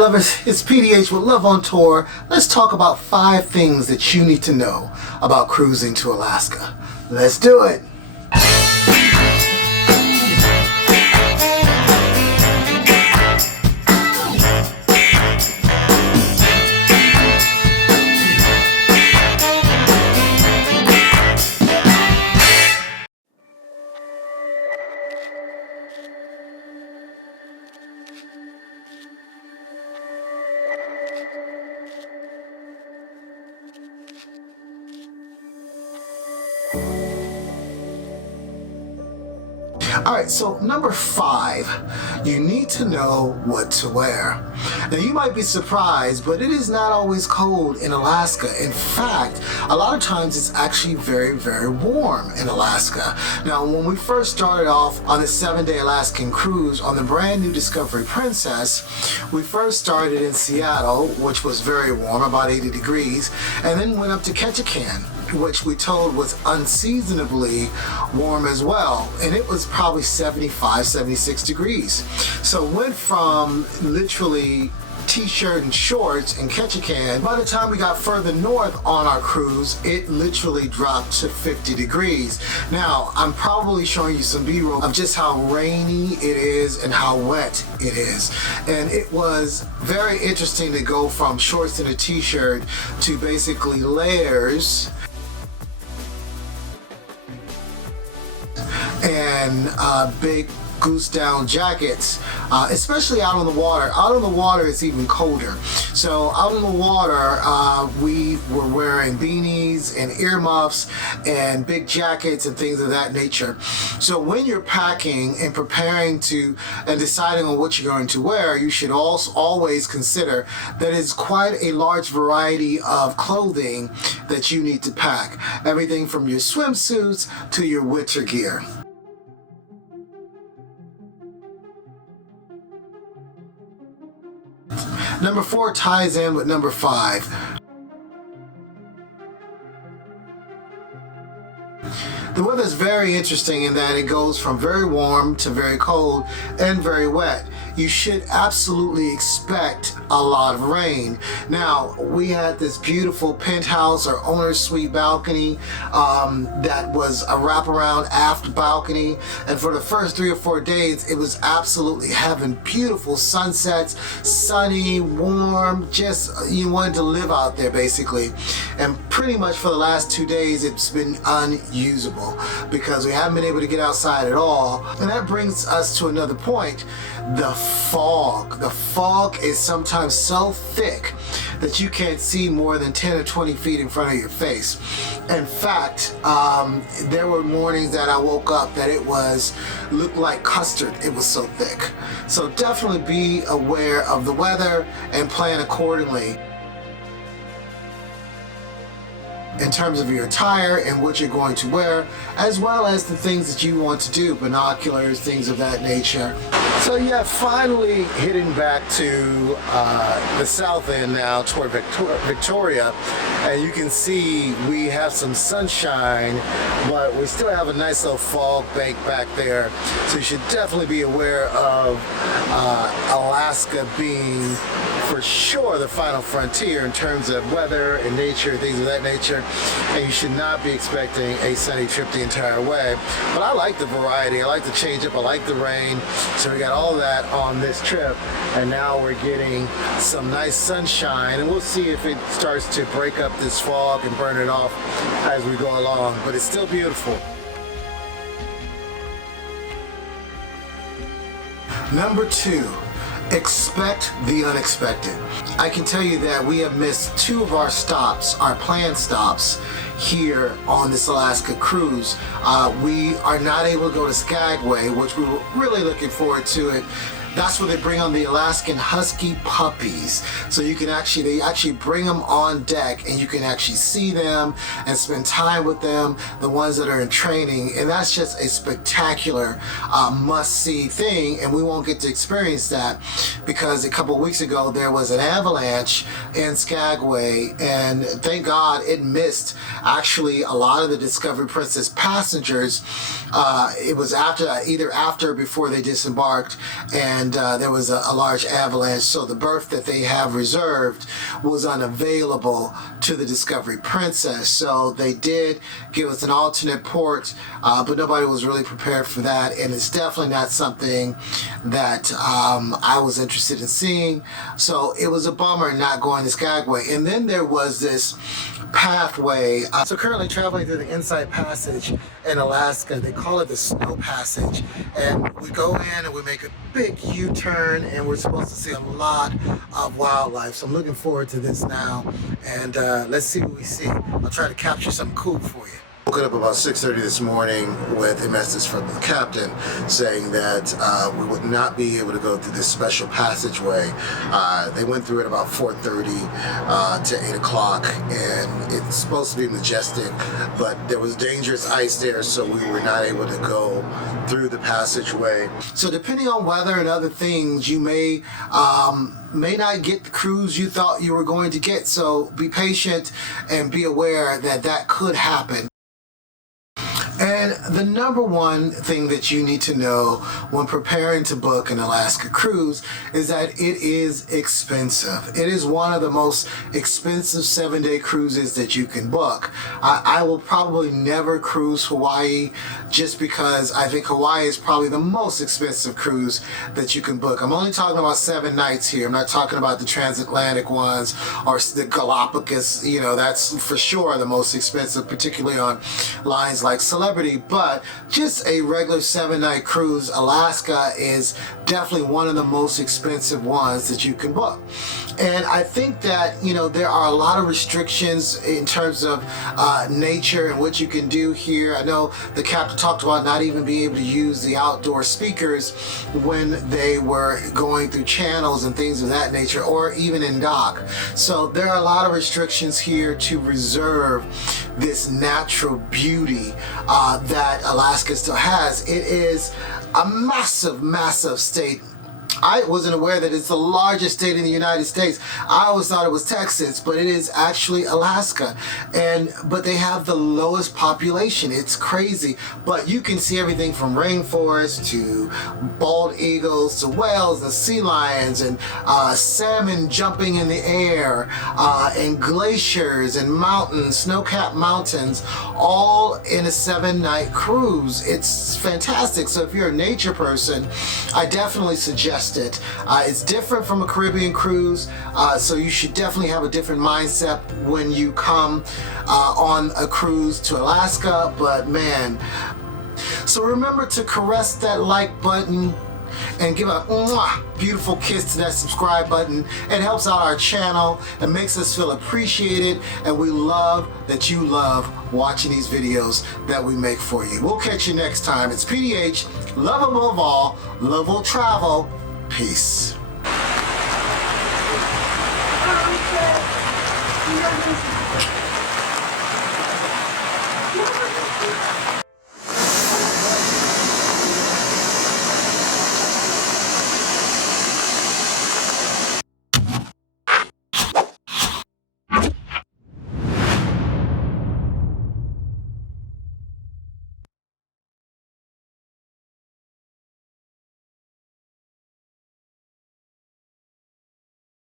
lovers, it's PDH with Love on Tour. Let's talk about 5 things that you need to know about cruising to Alaska. Let's do it. Alright, so number 5, you need to know what to wear. Now you might be surprised, but it is not always cold in Alaska. In fact, a lot of times it's actually very, very warm in Alaska. Now when we first started off on a 7-day Alaskan cruise on the brand new Discovery Princess, we first started in Seattle, which was very warm, about 80 degrees, and then went up to Ketchikan, which we told was unseasonably warm as well, and it was probably 75, 76 degrees. So went from literally t-shirt and shorts in Ketchikan. By the time we got further north on our cruise, it literally dropped to 50 degrees. Now, I'm probably showing you some B-roll of just how rainy it is and how wet it is. And it was very interesting to go from shorts and a t-shirt to basically layers and big goose down jackets, especially out on the water. Out on the water it's even colder. So out on the water we were wearing beanies and earmuffs and big jackets and things of that nature. So when you're packing and preparing to and deciding on what you're going to wear, you should also always consider that it's quite a large variety of clothing that you need to pack. Everything from your swimsuits to your winter gear. Number 4 ties in with number 5. The weather is very interesting in that it goes from very warm to very cold and very wet. You should absolutely expect a lot of rain. Now, we had this beautiful penthouse or owner's suite balcony that was a wraparound aft balcony, and for the first 3 or 4 days it was absolutely heaven. Beautiful sunsets, sunny, warm, just you wanted to live out there basically. And pretty much for the last 2 days it's been unusable because we haven't been able to get outside at all. And that brings us to another point, the fog. The fog is sometimes so thick that you can't see more than 10 or 20 feet in front of your face. In fact, there were mornings that I woke up that it looked like custard. It was so thick. So definitely be aware of the weather and plan accordingly in terms of your attire and what you're going to wear, as well as the things that you want to do, binoculars, things of that nature. So yeah, finally heading back to the south end now toward Victoria, and you can see we have some sunshine, but we still have a nice little fog bank back there. So you should definitely be aware of Alaska being for sure the final frontier in terms of weather and nature, things of that nature, and you should not be expecting a sunny trip the entire way. But I like the variety, I like the change up, I like the rain, so we got all that on this trip, and now we're getting some nice sunshine, and we'll see if it starts to break up this fog and burn it off as we go along, but it's still beautiful. Number 2, expect the unexpected. I can tell you that we have missed 2 of our stops, our planned stops here on this Alaska cruise. We are not able to go to Skagway, which we were really looking forward to it. That's where they bring on the Alaskan Husky puppies. So you can they actually bring them on deck and you can actually see them and spend time with them, the ones that are in training. And that's just a spectacular must-see thing, and we won't get to experience that because a couple of weeks ago there was an avalanche in Skagway, and thank God it missed actually a lot of the Discovery Princess passengers. It was either after or before they disembarked, and and there was a large avalanche, so the berth that they have reserved was unavailable to the Discovery Princess. So they did give us an alternate port, but nobody was really prepared for that, and it's definitely not something that I was interested in seeing. So it was a bummer not going the Skagway. And then there was this pathway. So currently traveling through the Inside Passage in Alaska. They call it the Snow Passage, and we go in and we make a big U-turn, and we're supposed to see a lot of wildlife. So I'm looking forward to this now, and let's see what we see. I'll try to capture something cool for you. Woke up about 6:30 this morning with a message from the captain saying that we would not be able to go through this special passageway. They went through it about 4:30 to 8 o'clock, and it's supposed to be majestic, but there was dangerous ice there, so we were not able to go through the passageway. So depending on weather and other things, you may not get the cruise you thought you were going to get, so be patient and be aware that that could happen. And the number one thing that you need to know when preparing to book an Alaska cruise is that it is expensive. It is one of the most expensive 7-day cruises that you can book. I will probably never cruise Hawaii just because I think Hawaii is probably the most expensive cruise that you can book. I'm only talking about 7 nights here. I'm not talking about the transatlantic ones or the Galapagos. You know, that's for sure the most expensive, particularly on lines like Celebrity. But just a regular 7-night cruise, Alaska is definitely one of the most expensive ones that you can book. And I think that, you know, there are a lot of restrictions in terms of nature and what you can do here. I know the captain talked about not even being able to use the outdoor speakers when they were going through channels and things of that nature, or even in dock. So there are a lot of restrictions here to reserve this natural beauty that Alaska still has. It is a massive, massive state. I wasn't aware that it's the largest state in the United States. I always thought it was Texas, but it is actually Alaska. But they have the lowest population. It's crazy. But you can see everything from rainforests to bald eagles to whales and sea lions and salmon jumping in the air and glaciers and mountains, snow-capped mountains, all in a 7-night cruise. It's fantastic. So if you're a nature person, I definitely suggest it. It's different from a Caribbean cruise, so you should definitely have a different mindset when you come on a cruise to Alaska. But man, so remember to caress that like button and give a beautiful kiss to that subscribe button. It helps out our channel and makes us feel appreciated, and we love that you love watching these videos that we make for you. We'll catch you next time. It's PDH, love above all, love will travel. Peace. Oh, okay.